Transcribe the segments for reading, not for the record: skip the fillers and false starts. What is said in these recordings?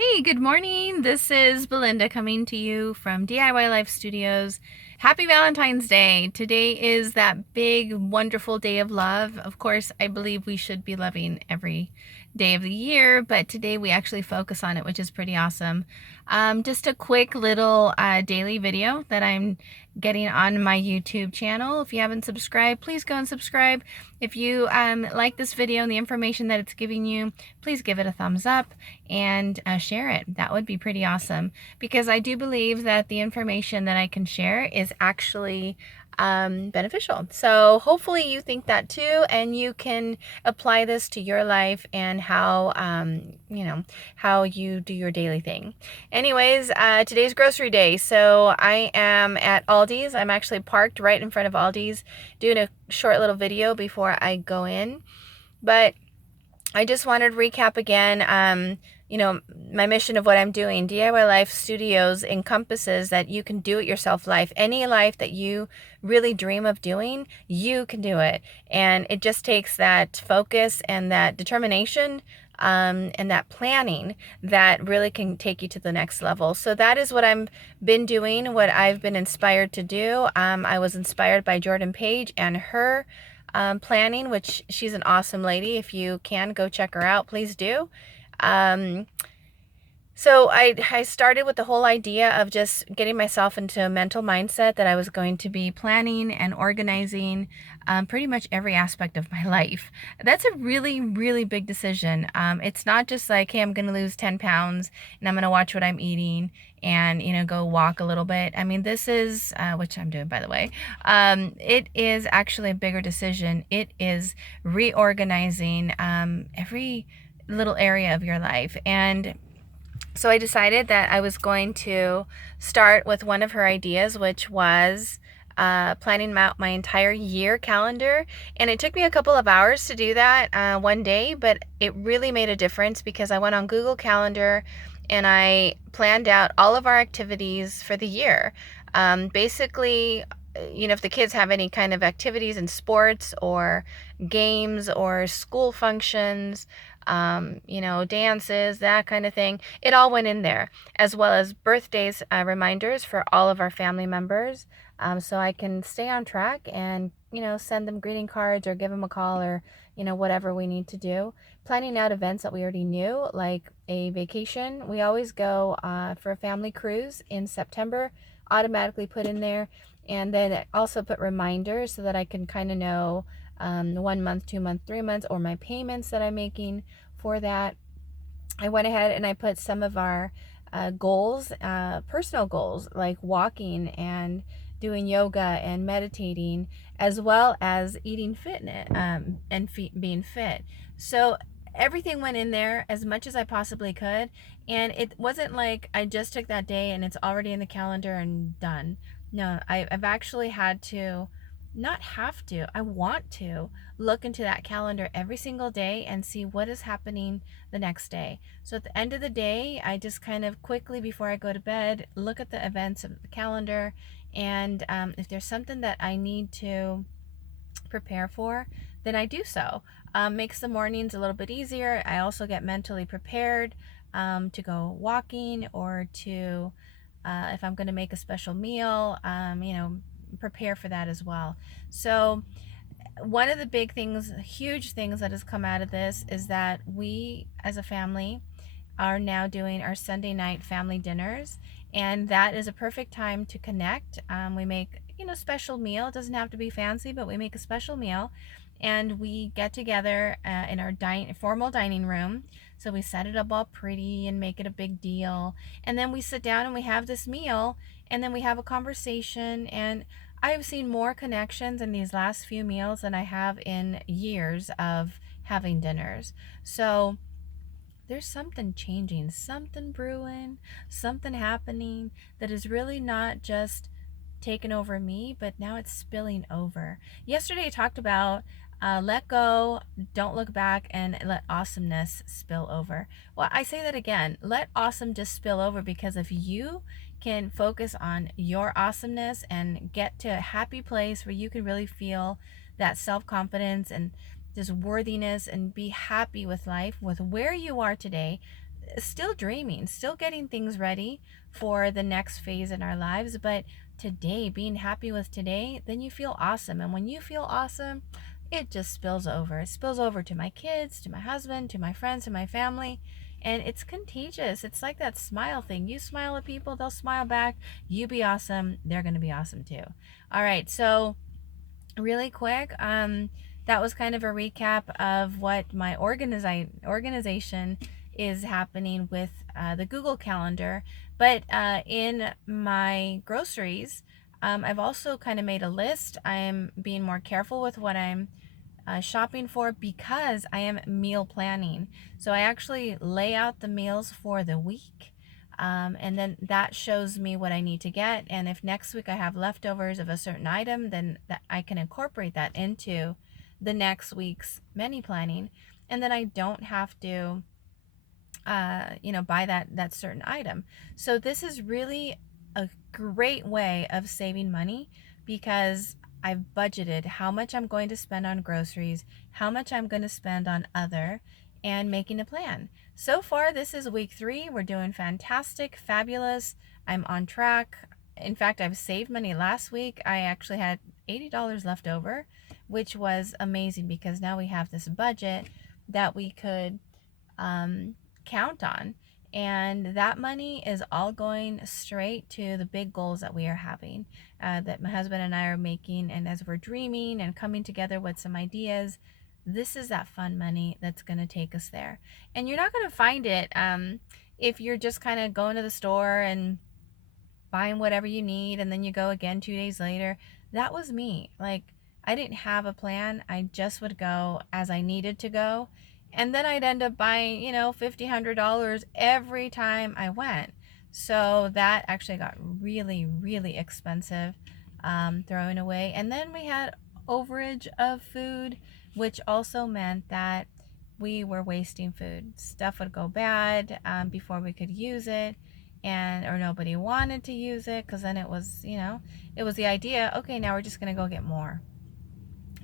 Hey, good morning. This is Belinda coming to you from DIY Life Studios. Happy Valentine's Day. Today is that big, wonderful day of love. Of course, I believe we should be loving every day of the year, but today we actually focus on it, which is pretty awesome. Just a quick little daily video that I'm getting on my YouTube channel. If you haven't subscribed, please go and subscribe. If you like this video and the information that it's giving you, please give it a thumbs up and share it. That would be pretty awesome, because I do believe that the information that I can share is actually beneficial. So hopefully you think that too, and you can apply this to your life and how how you do your daily thing. Anyways, today's grocery day, so I am at Aldi's. I'm actually parked right in front of Aldi's doing a short little video before I go in, but I just wanted to recap again. My mission of what I'm doing. DIY Life Studios encompasses that you can do it yourself life. Any life that you really dream of doing, you can do it. And it just takes that focus and that determination and that planning that really can take you to the next level. So that is what I've been doing, what I've been inspired to do. I was inspired by Jordan Page and her planning, which she's an awesome lady. If you can go check her out, please do. So I started with the whole idea of just getting myself into a mental mindset that I was going to be planning and organizing pretty much every aspect of my life. That's a really, really big decision. It's not just like, hey, I'm going to lose 10 pounds and I'm going to watch what I'm eating and, go walk a little bit. I mean, this is, which I'm doing, by the way, it is actually a bigger decision. It is reorganizing every little area of your life. And so I decided that I was going to start with one of her ideas, which was planning out my entire year calendar. And it took me a couple of hours to do that one day, but it really made a difference because I went on Google Calendar and I planned out all of our activities for the year. Basically, if the kids have any kind of activities in sports or games or school functions, dances, that kind of thing, it all went in there, as well as birthdays, reminders for all of our family members. So I can stay on track and, send them greeting cards or give them a call or, whatever we need to do. Planning out events that we already knew, like a vacation. We always go for a family cruise in September, automatically put in there. And then also put reminders so that I can kind of know 1 month, 2 months, 3 months, or my payments that I'm making for that. I went ahead and I put some of our goals, personal goals, like walking and doing yoga and meditating, as well as eating fitness and being fit. So everything went in there as much as I possibly could. And it wasn't like I just took that day and it's already in the calendar and done. No, I've actually had to, not have to, I want to look into that calendar every single day and see what is happening the next day. So at the end of the day, I just kind of quickly, before I go to bed, look at the events of the calendar. And if there's something that I need to prepare for, then I do so. Makes the mornings a little bit easier. I also get mentally prepared to go walking or to, if I'm going to make a special meal, prepare for that as well. So one of the big things, huge things that has come out of this is that we as a family are now doing our Sunday night family dinners, and that is a perfect time to connect. We make, special meal. It doesn't have to be fancy, but we make a special meal, and we get together in our formal dining room. So we set it up all pretty and make it a big deal, and then we sit down and we have this meal, and then we have a conversation. And I have seen more connections in these last few meals than I have in years of having dinners. So there's something changing, something brewing, something happening that is really not just taken over me, but now it's spilling over. Yesterday I talked about let go, don't look back, and let awesomeness spill over. Well, I say that again. Let awesome just spill over, because if you can focus on your awesomeness and get to a happy place where you can really feel that self-confidence and just worthiness and be happy with life, with where you are today, still dreaming, still getting things ready for the next phase in our lives. But today, being happy with today, then you feel awesome. And when you feel awesome, it just spills over. It spills over to my kids, to my husband, to my friends, to my family. And it's contagious. It's like that smile thing. You smile at people, they'll smile back. You be awesome, they're going to be awesome too. All right. So, really quick, that was kind of a recap of what my organization is happening with the Google Calendar. But in my groceries, I've also kind of made a list. I'm being more careful with what I'm shopping for because I am meal planning. So I actually lay out the meals for the week. And then that shows me what I need to get. And if next week I have leftovers of a certain item, then I can incorporate that into the next week's menu planning. And then I don't have to, buy that certain item. So this is really a great way of saving money because I've budgeted how much I'm going to spend on groceries, how much I'm going to spend on other, and making a plan. So far, this is week 3. We're doing fantastic, fabulous. I'm on track. In fact, I've saved money. Last week, I actually had $80 left over, which was amazing because now we have this budget that we could um, count on. And that money is all going straight to the big goals that we are having, that my husband and I are making. And as we're dreaming and coming together with some ideas, this is that fun money that's going to take us there. And you're not going to find it if you're just kind of going to the store and buying whatever you need and then you go again 2 days later. That was me. Like, I didn't have a plan. I just would go as I needed to go. And then I'd end up buying, $50, $100 every time I went. So that actually got really, really expensive, throwing away. And then we had overage of food, which also meant that we were wasting food. Stuff would go bad before we could use it, and or nobody wanted to use it because then it was, it was the idea, okay, now we're just going to go get more.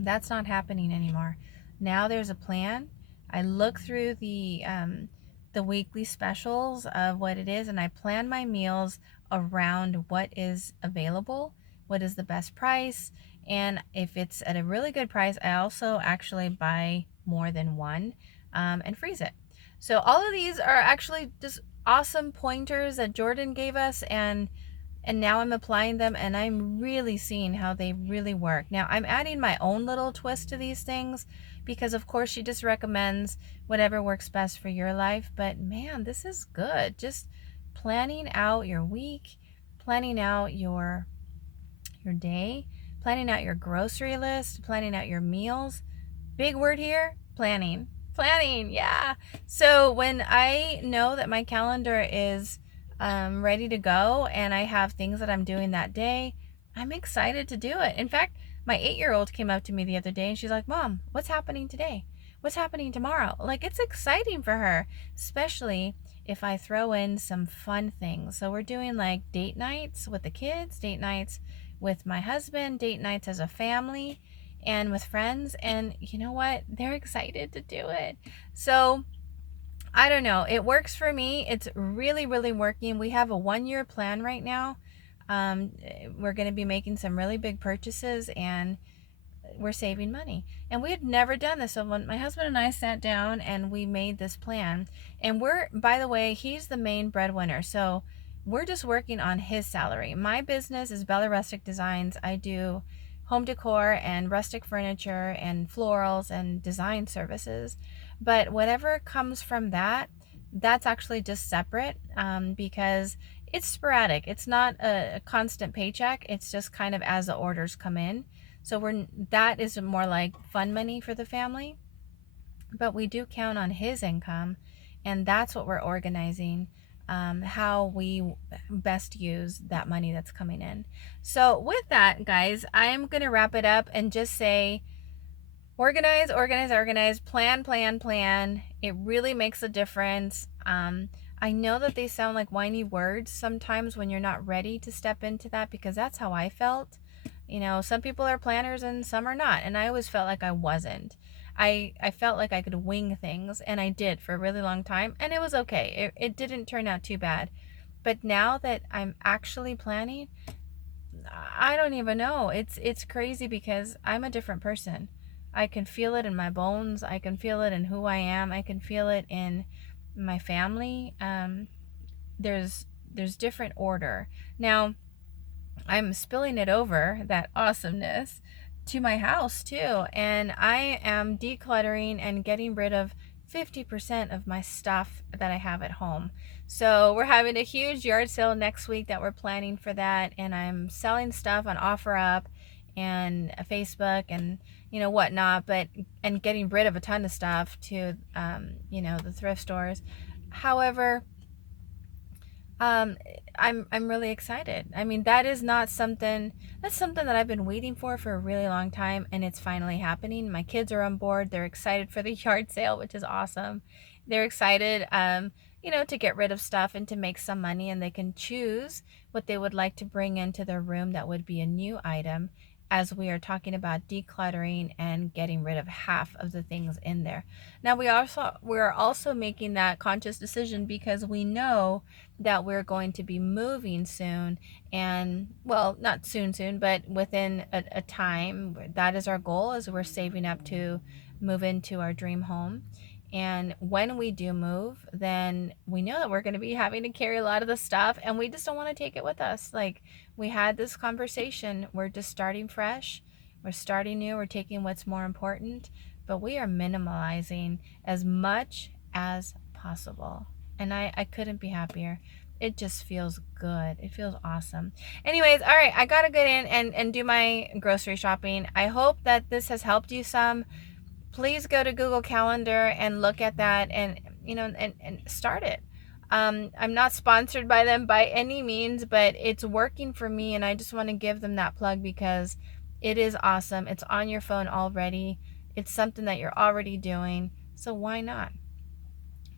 That's not happening anymore. Now there's a plan. I look through the weekly specials of what it is, and I plan my meals around what is available, what is the best price, and if it's at a really good price, I also actually buy more than one and freeze it. So all of these are actually just awesome pointers that Jordan gave us, and now I'm applying them and I'm really seeing how they really work. Now I'm adding my own little twist to these things because of course she just recommends whatever works best for your life. But man, this is good. Just planning out your week, planning out your day, planning out your grocery list, planning out your meals. Big word here, planning. Planning, yeah. So when I know that my calendar is ready to go and I have things that I'm doing that day, I'm excited to do it. In fact, my 8-year-old came up to me the other day and she's like, Mom, what's happening today? What's happening tomorrow? Like, it's exciting for her, especially if I throw in some fun things. So we're doing like date nights with the kids, date nights with my husband, date nights as a family, and with friends. And you know what? They're excited to do it. So I don't know. It works for me. It's really, really working. We have a 1-year plan right now. We're going to be making some really big purchases and we're saving money. And we had never done this. So when my husband and I sat down and we made this plan, and by the way, he's the main breadwinner. So we're just working on his salary. My business is Bella Rustic Designs. I do home decor and rustic furniture and florals and design services. But whatever comes from that, that's actually just separate because it's sporadic. It's not a constant paycheck. It's just kind of as the orders come in. So that is more like fun money for the family. But we do count on his income, and that's what we're organizing, how we best use that money that's coming in. So with that, guys, I'm going to wrap it up and just say, organize, organize, organize, plan, plan, plan. It really makes a difference. I know that they sound like whiny words sometimes when you're not ready to step into that, because that's how I felt. Some people are planners and some are not, and I always felt like I wasn't. I felt like I could wing things, and I did for a really long time, and it was okay. It didn't turn out too bad. But now that I'm actually planning, I don't even know. It's crazy because I'm a different person. I can feel it in my bones. I can feel it in who I am. I can feel it in my family. There's different order. Now, I'm spilling it over, that awesomeness, to my house too. And I am decluttering and getting rid of 50% of my stuff that I have at home. So we're having a huge yard sale next week that we're planning for that. And I'm selling stuff on OfferUp and Facebook and whatnot, and getting rid of a ton of stuff to the thrift stores. However, um, I'm really excited. I mean, that's something that I've been waiting for a really long time, and it's finally happening. My kids are on board. They're excited for the yard sale, which is awesome. They're excited, to get rid of stuff and to make some money, and they can choose what they would like to bring into their room that would be a new item, as we are talking about decluttering and getting rid of half of the things in there. Now we're also making that conscious decision because we know that we're going to be moving soon, and well, not soon, but within a time. That is our goal, as we're saving up to move into our dream home. And when we do move, then we know that we're going to be having to carry a lot of the stuff, and we just don't want to take it with us. Like, we had this conversation, we're just starting fresh, we're starting new, we're taking what's more important, but we are minimalizing as much as possible. And I couldn't be happier. It just feels good. It feels awesome. Anyways, all right, I gotta get in and do my grocery shopping. I hope that this has helped you some. Please go to Google Calendar and look at that, and and start it. I'm not sponsored by them by any means, but it's working for me, and I just want to give them that plug because it is awesome. It's on your phone already. It's something that you're already doing. So why not?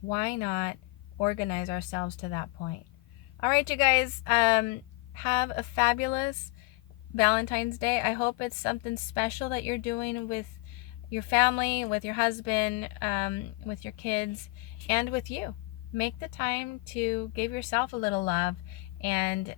Why not organize ourselves to that point? All right, you guys, have a fabulous Valentine's Day. I hope it's something special that you're doing with your family, with your husband, with your kids, and with you. Make the time to give yourself a little love, and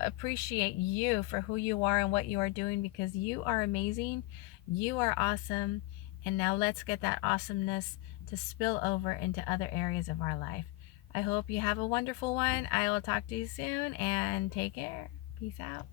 appreciate you for who you are and what you are doing, because you are amazing. You are awesome. And now let's get that awesomeness to spill over into other areas of our life. I hope you have a wonderful one. I will talk to you soon, and take care. Peace out.